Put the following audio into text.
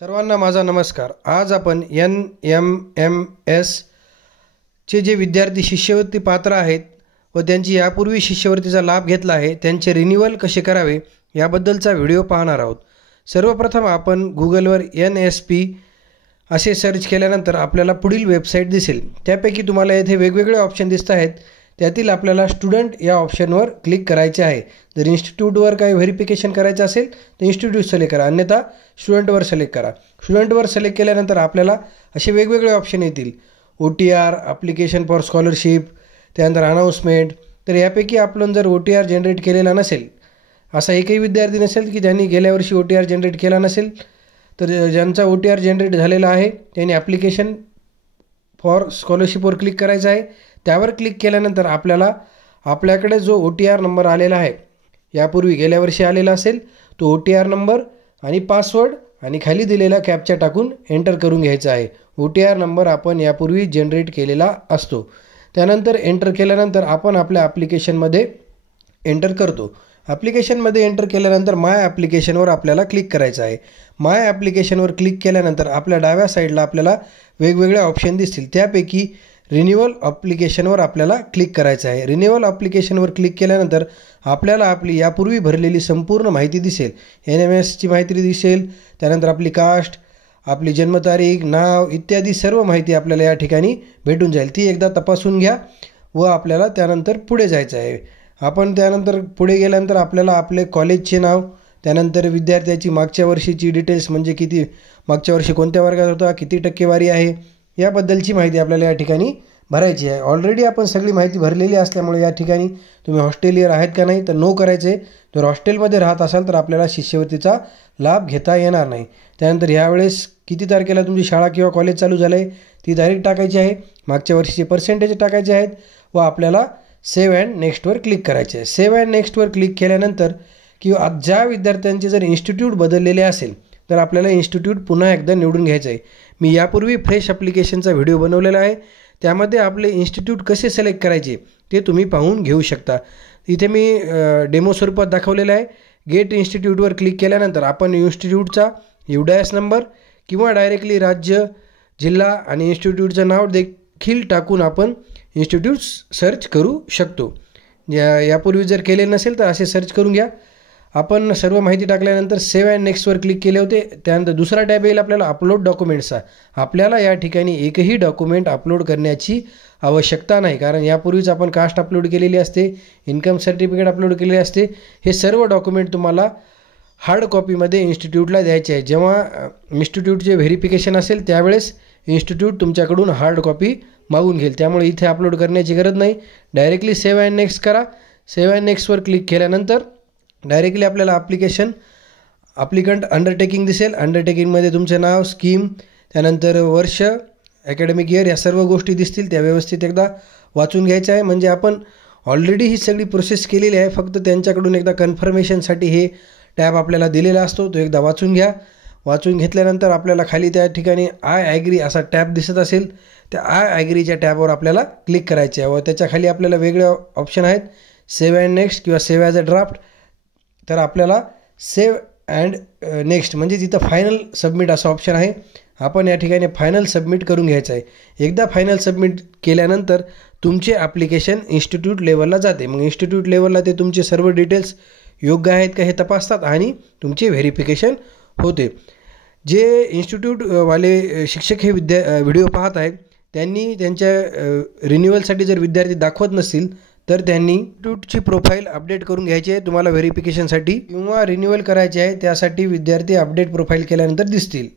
सर्वांना माझा नमस्कार। आज आपण NMMS चे जे विद्यार्थी शिष्यवृत्ती पात्र आहेत व त्यांची यापूर्वी शिष्यवृत्तीचा लाभ घेतला आहे त्यांचे रिन्यूअल कसे करावे याबद्दलचा व्हिडिओ पाहणार आहोत। सर्वप्रथम आपण गूगलवर NSP असे सर्च केल्यानंतर आपल्याला पुढील वेबसाईट दिसेल। त्यापैकी तुम्हाला येथे वेगवेगळे ऑप्शन दिसत आहेत, त्यातील आपल्याला स्टुडंट या ऑप्शनवर क्लिक करायचे आहे। जर इन्स्टिट्यूटवर काही व्हेरिफिकेशन करायचं असेल तर इन्स्टिट्यूट सिलेक्ट करा, अन्यथा स्टुडंटवर सिलेक्ट करा। स्टुडंटवर सिलेक्ट केल्यानंतर आपल्याला असे वेगवेगळे ऑप्शन येतील, OTR, ॲप्लिकेशन फॉर स्कॉलरशिप, त्यानंतर अनाउन्समेंट। तर यापैकी आपण जर OTR जनरेट केलेला नसेल, असा एकही विद्यार्थी नसेल की ज्यांनी गेल्या वर्षी OTR जनरेट केला नसेल, तर ज्यांचा OTR जनरेट झालेला आहे त्यांनी ॲप्लिकेशन फॉर स्कॉलरशिपवर क्लिक करायचं आहे। त्यावर क्लिक केल्यानंतर आपल्याकडे जो OTR नंबर आलेला आहे, यापूर्वी गेल्या वर्षी आलेला असेल, तो OTR नंबर आणि पासवर्ड आणि खाली दिलेला कॅप्चा टाकून एंटर करून घ्यायचा आहे। OTR नंबर आपण यापूर्वी जनरेट केलेला असतो। त्यानंतर एंटर केल्यानंतर आपण आपल्या ॲप्लिकेशनमध्ये एंटर करतो। ॲप्लिकेशनमध्ये एंटर केल्यानंतर माय ॲप्लिकेशनवर आपल्याला क्लिक करायचं आहे। माय ॲप्लिकेशनवर क्लिक केल्यानंतर आपल्या डाव्या साईडला आपल्याला वेगवेगळे ऑप्शन दिसतील, त्यापैकी रिन्यूअल ॲप्लिकेशनवर आपल्याला क्लिक करायचं आहे। रिन्यूअल ॲप्लिकेशनवर क्लिक केल्यानंतर आपल्याला आपली यापूर्वी भरलेली संपूर्ण माहिती दिसेल। NMSची माहिती दिसेल, त्यानंतर आपली कास्ट, आपली जन्मतारीख, नाव इत्यादी सर्व माहिती आपल्याला या ठिकाणी भेटून जाईल। ती एकदा तपासून घ्या व आपल्याला त्यानंतर पुढे जायचं आहे। आपण त्यानंतर पुढे गेल्यानंतर आपल्याला आपले कॉलेजचे नाव, त्यानंतर विद्यार्थ्याची मागच्या वर्षीची डिटेल्स, म्हणजे किती मागच्या वर्षी कोणत्या वर्गात होता, किती टक्केवारी आहे, याबद्दलची माहिती आपल्याला या ठिकाणी भरायची आहे। ऑलरेडी आपण सगळी माहिती भरलेली असल्यामुळे या ठिकाणी तुम्ही हॉस्टेलियर आहेत का नाही तर नो करायचे आहे। जर हॉस्टेलमध्ये राहत असाल तर आपल्याला शिष्यवृत्तीचा लाभ घेता येणार नाही। त्यानंतर ह्यावेळेस किती तारखेला तुमची शाळा किंवा कॉलेज चालू झालं आहे ती तारीख टाकायची आहे, मागच्या वर्षीचे पर्सेंटेज टाकायचे आहेत व आपल्याला सेव्ह अँड नेक्स्टवर क्लिक करायचे आहे। सेव्ह अँड नेक्स्टवर क्लिक केल्यानंतर किंवा ज्या विद्यार्थ्यांचे जर इन्स्टिट्यूट बदललेले असेल तर आपल्याला इन्स्टिट्यूट पुन्हा एकदा निवडून घ्यायचं आहे। मी यापूर्वी फ्रेश ॲप्लिकेशनचा व्हिडिओ बनवलेला आहे, त्यामध्ये आपले इन्स्टिट्यूट कसे सिलेक्ट करायचे ते तुम्ही पाहून घेऊ शकता। इथे मी डेमो स्वरूपात दाखवलेलं आहे। गेट इन्स्टिट्यूटवर क्लिक केल्यानंतर आपण इन्स्टिट्यूटचा UDAS नंबर किंवा डायरेक्टली राज्य, जिल्हा आणि इन्स्टिट्यूटचं नाव देखील टाकून आपण इन्स्टिट्यूट सर्च करू शकतो। यापूर्वी जर केले नसेल तर असे सर्च करून घ्या। आपण सर्व माहिती टाकल्यानंतर सेव्ह अँड नेक्स्टवर क्लिक केले होते, त्यानंतर दुसरा टॅब येईल आपल्याला अपलोड डॉक्युमेंट्सचा। आपल्याला या ठिकाणी एकही डॉक्युमेंट अपलोड करण्याची आवश्यकता नाही, कारण यापूर्वीच आपण कास्ट अपलोड केलेली असते, इन्कम सर्टिफिकेट अपलोड केलेले असते। हे सर्व डॉक्युमेंट तुम्हाला हार्ड कॉपीमध्ये इन्स्टिट्यूटला द्यायचे आहे। जेव्हा इन्स्टिट्यूटचे व्हेरिफिकेशन असेल त्यावेळेस इन्स्टिट्यूट तुमच्याकडून हार्ड कॉपी मागून घेईल, त्यामुळे इथे अपलोड करण्याची गरज नाही। डायरेक्टली सेव्ह अँड नेक्स्ट करा। सेव्ह अँड नेक्स्टवर क्लिक केल्यानंतर डायरेक्टली आपल्याला ॲप्लिकंट अंडरटेकिंग दिसेल। अंडरटेकिंगमध्ये तुमचे नाव, स्कीम, त्यानंतर वर्ष, ॲकॅडमिक इयर या सर्व गोष्टी दिसतील, त्या व्यवस्थित एकदा वाचून घ्यायचं आहे। म्हणजे आपण ऑलरेडी ही सगळी प्रोसेस केलेली आहे, फक्त त्यांच्याकडून एकदा कन्फर्मेशनसाठी हे टॅब आपल्याला दिलेला असतो, तो एकदा वाचून घ्या। वाचून घेतल्यानंतर आपल्याला खाली त्या ठिकाणी आय ॲग्री असा टॅब दिसत असेल, त्या आय ॲग्रीच्या टॅबवर आपल्याला क्लिक करायचे आहे व त्याच्या खाली आपल्याला वेगळे ऑप्शन आहेत, सेव्ह अँड नेक्स्ट किंवा सेव्ह ॲज अ ड्राफ्ट। तर आपल्याला सेव्ह अँड नेक्स्ट म्हणजे तिथं फायनल सबमिट असा ऑप्शन आहे, आपण या ठिकाणी फायनल सबमिट करून घ्यायचं आहे। एकदा फायनल सबमिट केल्यानंतर तुमचे ॲप्लिकेशन इन्स्टिट्यूट लेवलला जाते। मग इन्स्टिट्यूट लेवलला ते तुमचे सर्व डिटेल्स योग्य आहेत का हे तपासतात आणि तुमचे व्हेरिफिकेशन होते। जे इन्स्टिट्यूटवाले शिक्षक हे व्हिडिओ पाहत आहेत त्यांनी त्यांच्या रिन्युअलसाठी जर विद्यार्थी दाखवत नसतील तर त्यांनी इन्स्टिट्यूटची प्रोफाईल अपडेट करून घ्यायची आहे। तुम्हाला व्हेरिफिकेशनसाठी किंवा रिन्युअल करायचे आहे, त्यासाठी विद्यार्थी अपडेट प्रोफाईल केल्यानंतर दिसतील।